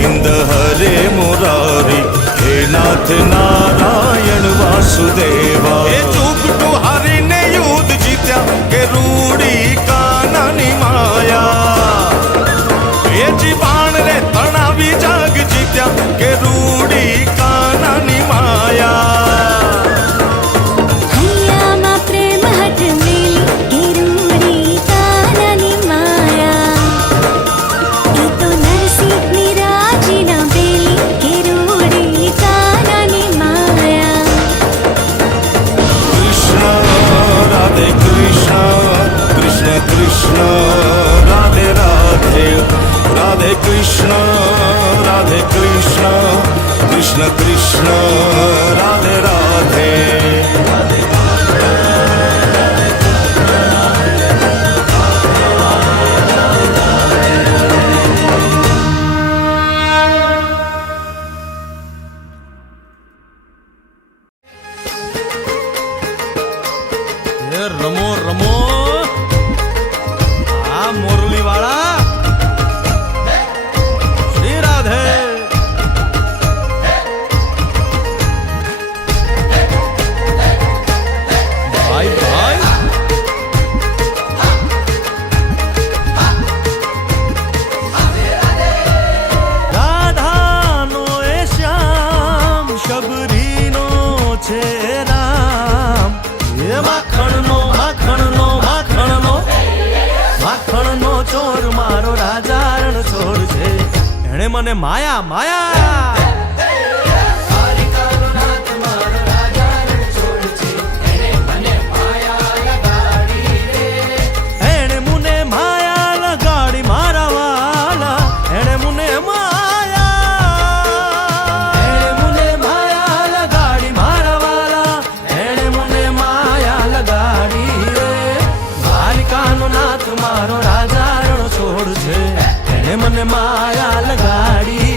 गोविंद हरे मुरारी, हे नाथ नारायण वासुदेवा। हे चूक टू हरि ने युद्ध जीत्या के रूड़ी कानानी माया, हे जी बाण रे तणावी जाग जीत्या के रूड़ी कानानी माया। कृष्ण राधे राधे, राधे कृष्ण राधे कृष्ण, कृष्ण कृष्ण राधे राधे। રમો રમો मुरली वाला श्री राधे। भाई भाई राधा नो ए श्याम, शबरी नो छे राम। ये माखण नो माखण नो माखण नो माखण नो चोर मारो राजा रण छोड़ छे, एणे मने माया माया। एणे मुने माया लगाड़ी मारा वाला, एणे मुने माया, एणे मुने माया लगाड़ी मारा वाला, एणे मुने माया लगाड़ी रे। द्वारिकानो नाथ मारो राजा रण छोड़ छे, एणे मने माया लगाड़ी।